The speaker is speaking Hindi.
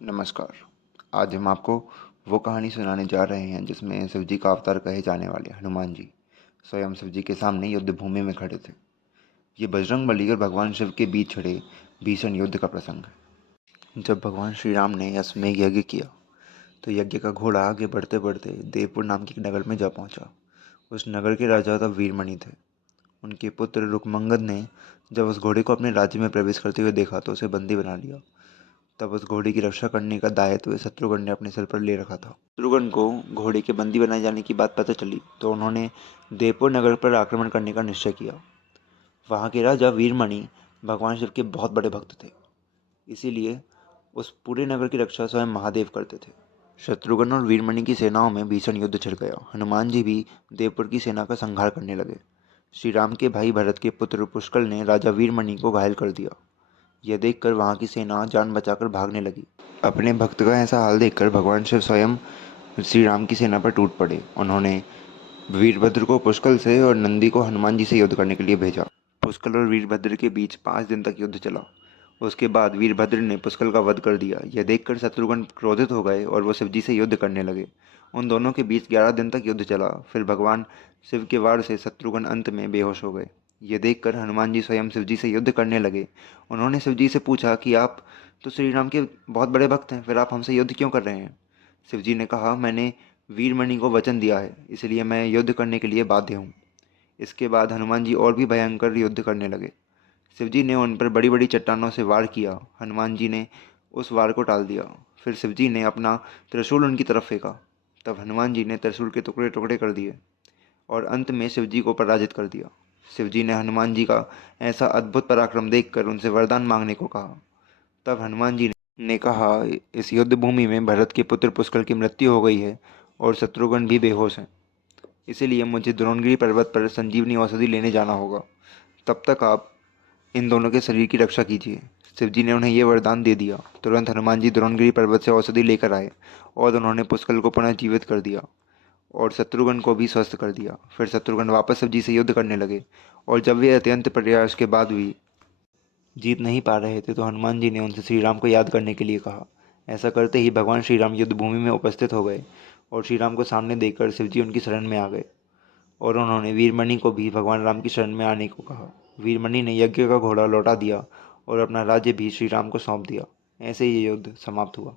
नमस्कार। आज हम आपको वो कहानी सुनाने जा रहे हैं जिसमें शिव जी का अवतार कहे जाने वाले हनुमान जी स्वयं शिव जी के सामने युद्ध भूमि में खड़े थे। ये बजरंगबली और भगवान शिव के बीच छिड़े भीषण युद्ध का प्रसंग है। जब भगवान श्री राम ने अश्वमेध यज्ञ किया तो यज्ञ का घोड़ा आगे बढ़ते बढ़ते देवपुर नाम के एक नगर में जा पहुंचा। उस नगर के राजा तब वीरमणि थे। उनके पुत्र रुकमंगद ने जब उस घोड़े को अपने राज्य में प्रवेश करते हुए देखा तो उसे बंदी बना लिया। तब उस घोड़े की रक्षा करने का दायित्व शत्रुघ्न ने अपने सिर पर ले रखा था। शत्रुघ्न को घोड़े के बंदी बनाए जाने की बात पता चली तो उन्होंने देवपुर नगर पर आक्रमण करने का निश्चय किया। वहाँ के राजा वीरमणि भगवान शिव के बहुत बड़े भक्त थे, इसीलिए उस पूरे नगर की रक्षा स्वयं महादेव करते थे। शत्रुघ्न और वीरमणि की सेनाओं में भीषण युद्ध छिड़ गया। हनुमान जी भी देवपुर की सेना का संहार करने लगे। श्री राम के भाई भरत के पुत्र पुष्कल ने राजा वीरमणि को घायल कर दिया। यह देखकर वहां की सेना जान बचाकर भागने लगी। अपने भक्त का ऐसा हाल देखकर भगवान शिव स्वयं श्री राम की सेना पर टूट पड़े। उन्होंने वीरभद्र को पुष्कल से और नंदी को हनुमान जी से युद्ध करने के लिए भेजा। पुष्कल और वीरभद्र के बीच 5 दिन तक युद्ध चला। उसके बाद वीरभद्र ने पुष्कल का वध कर दिया। यह देखकर शत्रुघ्न क्रोधित हो गए और वो शिव जी से युद्ध करने लगे। उन दोनों के बीच 11 दिन तक युद्ध चला। फिर भगवान शिव के वार से शत्रुघ्न अंत में बेहोश हो गए। ये देखकर हनुमान जी स्वयं शिव जी से युद्ध करने लगे। उन्होंने शिव जी से पूछा कि आप तो श्री राम के बहुत बड़े भक्त हैं, फिर आप हमसे युद्ध क्यों कर रहे हैं? शिव जी ने कहा, मैंने वीरमणि को वचन दिया है, इसलिए मैं युद्ध करने के लिए बाध्य हूँ। इसके बाद हनुमान जी और भी भयंकर युद्ध करने लगे। शिव जी ने उन पर बड़ी बड़ी चट्टानों से वार किया। हनुमान जी ने उस वार को टाल दिया। फिर शिव जी ने अपना त्रिशूल उनकी तरफ फेंका। तब हनुमान जी ने त्रिशूल के टुकड़े टुकड़े कर दिए और अंत में शिव जी को पराजित कर दिया। शिव जी ने हनुमान जी का ऐसा अद्भुत पराक्रम देखकर उनसे वरदान मांगने को कहा। तब हनुमान जी ने कहा, इस युद्ध भूमि में भरत के पुत्र पुष्कल की मृत्यु हो गई है और शत्रुघ्न भी बेहोश हैं, इसीलिए मुझे द्रोणगिरी पर्वत पर संजीवनी औषधि लेने जाना होगा। तब तक आप इन दोनों के शरीर की रक्षा कीजिए। शिव जी ने उन्हें यह वरदान दे दिया। तुरंत हनुमान जी द्रोणगिरी पर्वत से औषधि लेकर आए और उन्होंने पुष्कल को पुनः जीवित कर दिया और शत्रुघ्न को भी स्वस्थ कर दिया। फिर शत्रुघ्न वापस शिव जी से युद्ध करने लगे और जब वे अत्यंत प्रयास के बाद भी जीत नहीं पा रहे थे तो हनुमान जी ने उनसे श्री राम को याद करने के लिए कहा। ऐसा करते ही भगवान श्री राम युद्ध भूमि में उपस्थित हो गए और श्री राम को सामने देखकर शिव जी उनकी शरण में आ गए और उन्होंने वीरमणि को भी भगवान राम की शरण में आने को कहा। वीरमणि ने यज्ञ का घोड़ा लौटा दिया और अपना राज्य भी श्री राम को सौंप दिया। ऐसे ही ये युद्ध समाप्त हुआ।